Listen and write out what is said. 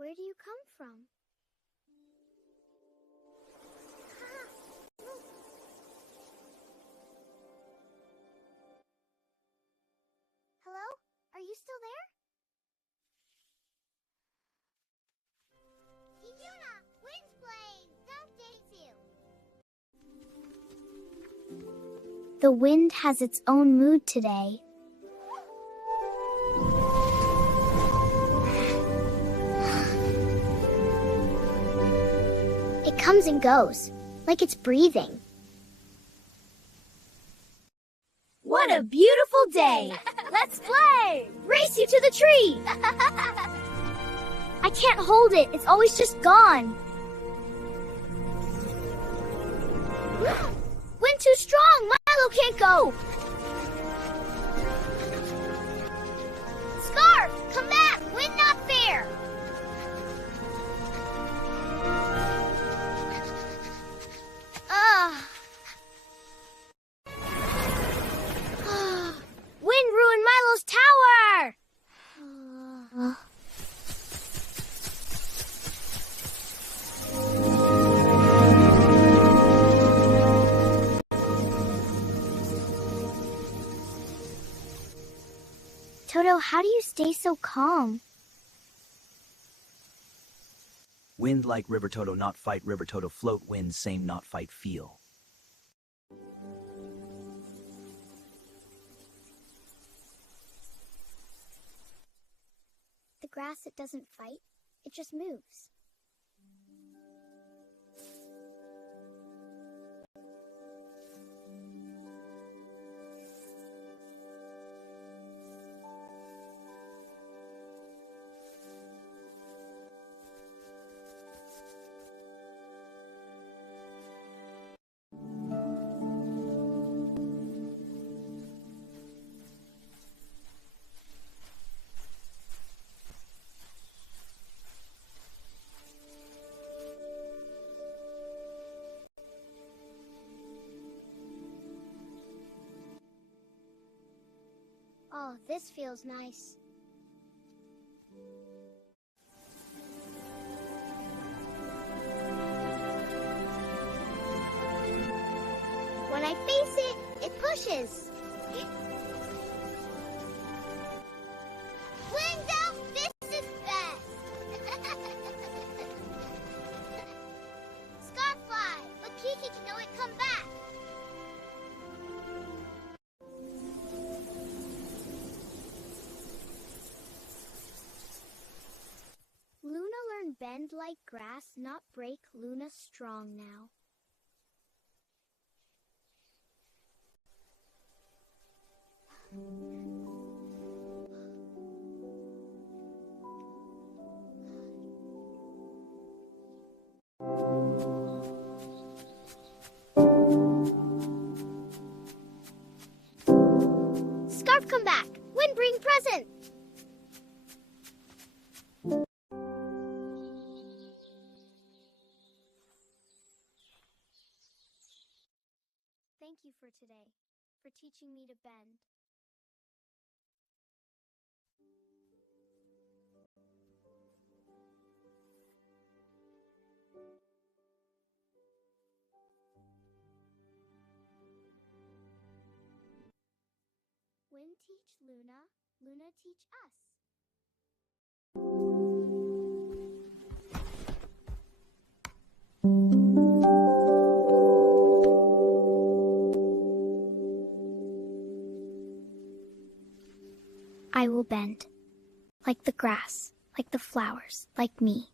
Where do you come from? Hello? Are you still there? Yuna! Wind's blowing! Don't daze you! The wind has its own mood today. It comes and goes, like it's breathing. What a beautiful day! Let's play! Race you to the tree! I can't hold it, it's always just gone. Wind too strong, Milo can't go! Scarf, come back! Wind not fair! Wind ruined Milo's tower! Toto, how do you stay so calm? Wind like river Toto, not fight river Toto, float wind same not fight feel. The grass, it doesn't fight, it just moves. Oh, this feels nice. When I face it, it pushes. Wind out, this is best. Scarfly, but Kiki can know it come back. Luna learn bend like grass, not break. Luna strong now. Scarf, come back. Wind, bring present. Thank you for today, for teaching me to bend. Wind teach Luna, Luna teach us. I will bend, like the grass, like the flowers, like me.